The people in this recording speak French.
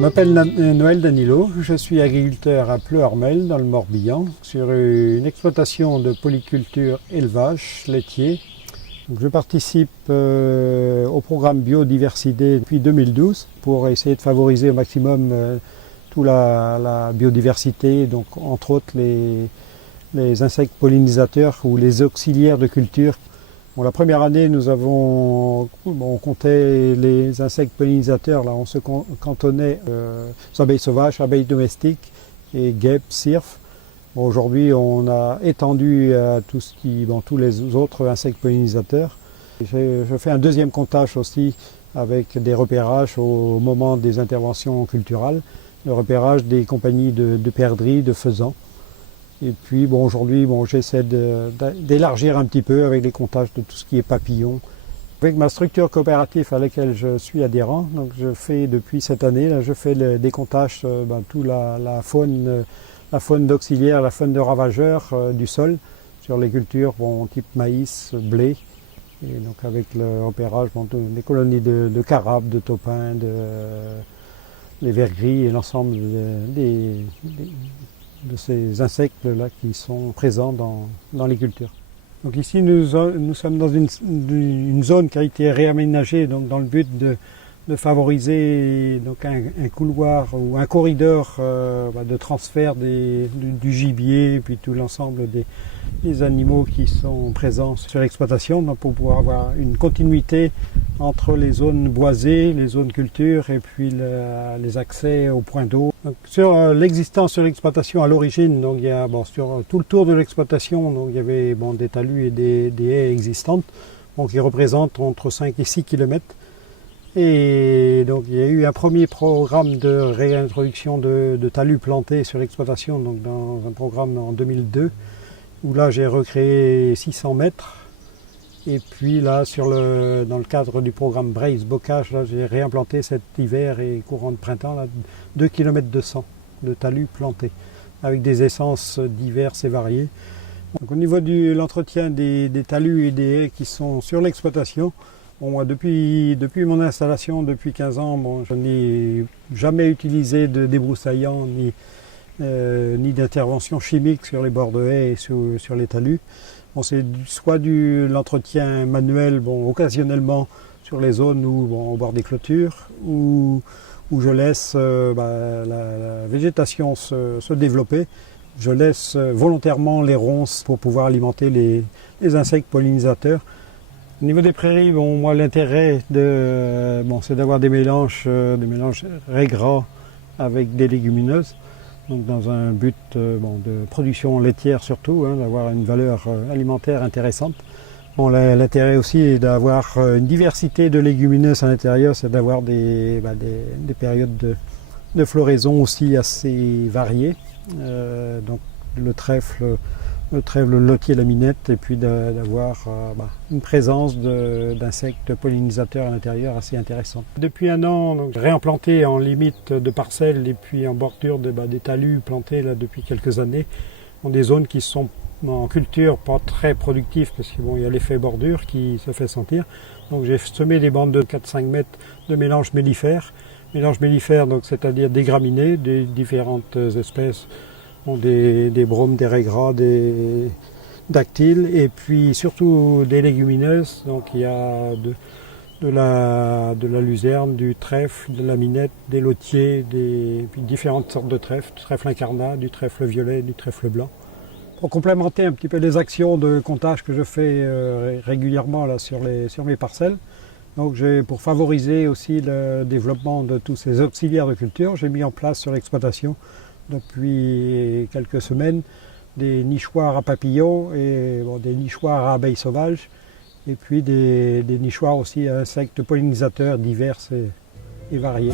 m'appelle Noël Danilo, je suis agriculteur à Pleuharmel dans le Morbihan sur une exploitation de polyculture élevage laitier. Je participe au programme biodiversité depuis 2012 pour essayer de favoriser au maximum toute la biodiversité, donc entre autres les insectes pollinisateurs ou les auxiliaires de culture. Bon, la première année, on comptait les insectes pollinisateurs, là, on se cantonnait aux abeilles sauvages, abeilles domestiques et guêpes, cirfes. Bon, aujourd'hui, on a étendu à tous les autres insectes pollinisateurs. Je fais un deuxième comptage aussi avec des repérages au moment des interventions culturales, le repérage des compagnies de perdrix, de faisans. Et puis aujourd'hui, j'essaie d'élargir un petit peu avec les comptages de tout ce qui est papillons. Avec ma structure coopérative à laquelle je suis adhérent, donc je fais depuis cette année, là, je fais des comptages toute la faune d'auxiliaire, la faune de ravageurs du sol sur les cultures type maïs, blé. Et donc avec le repérage des colonies de carabes, de taupins, les vers gris et l'ensemble de ces insectes-là qui sont présents dans les cultures. Donc ici, nous sommes dans une zone qui a été réaménagée donc dans le but de favoriser donc un couloir ou un corridor de transfert du gibier et puis tout l'ensemble des animaux qui sont présents sur l'exploitation, pour pouvoir avoir une continuité entre les zones boisées, les zones culture et puis les accès aux points d'eau. Sur l'existence sur l'exploitation à l'origine, donc il y a sur tout le tour de l'exploitation, donc il y avait des talus et des haies existantes, qui représentent entre 5 et 6 km. Et donc il y a eu un premier programme de réintroduction de talus plantés sur l'exploitation, donc dans un programme en 2002, où là j'ai recréé 600 mètres. Et puis là, dans le cadre du programme Brace Bocage, là j'ai réimplanté cet hiver et courant de printemps 2 km 200 de talus plantés, avec des essences diverses et variées. Donc, au niveau de l'entretien des talus et des haies qui sont sur l'exploitation, moi, depuis mon installation, depuis 15 ans, je n'ai jamais utilisé de débroussaillant ni d'intervention chimique sur les bords de haies et sur les talus. C'est soit l'entretien manuel, occasionnellement sur les zones au bord des clôtures, où je laisse la végétation se développer. Je laisse volontairement les ronces pour pouvoir alimenter les insectes pollinisateurs. Au niveau des prairies, moi l'intérêt c'est d'avoir des mélanges raie-gras avec des légumineuses, donc dans un but de production laitière surtout, d'avoir une valeur alimentaire intéressante. L'intérêt aussi est d'avoir une diversité de légumineuses à l'intérieur, c'est d'avoir des périodes de floraison aussi assez variées. Donc le trèfle, le lotier, la minette, et puis d'avoir une présence d'insectes pollinisateurs à l'intérieur assez intéressante. Depuis un an, j'ai réimplanté en limite de parcelles et puis en bordure des talus plantés là, depuis quelques années, dans des zones qui sont en culture pas très productives parce qu'il y a l'effet bordure qui se fait sentir. Donc j'ai semé des bandes de 4-5 mètres de mélange mellifère. Mélange mellifère, c'est-à-dire des graminées, des différentes espèces. Des bromes, des raies-gras, des dactyles et puis surtout des légumineuses. Donc il y a de la luzerne, du trèfle, de la minette, des lotiers, puis différentes sortes de trèfle, du trèfle incarnat, du trèfle violet, du trèfle blanc. Pour complémenter un petit peu les actions de comptage que je fais régulièrement là, sur mes parcelles, donc pour favoriser aussi le développement de tous ces auxiliaires de culture, j'ai mis en place sur l'exploitation depuis quelques semaines des nichoirs à papillons et des nichoirs à abeilles sauvages et puis des nichoirs aussi à insectes pollinisateurs divers et variés.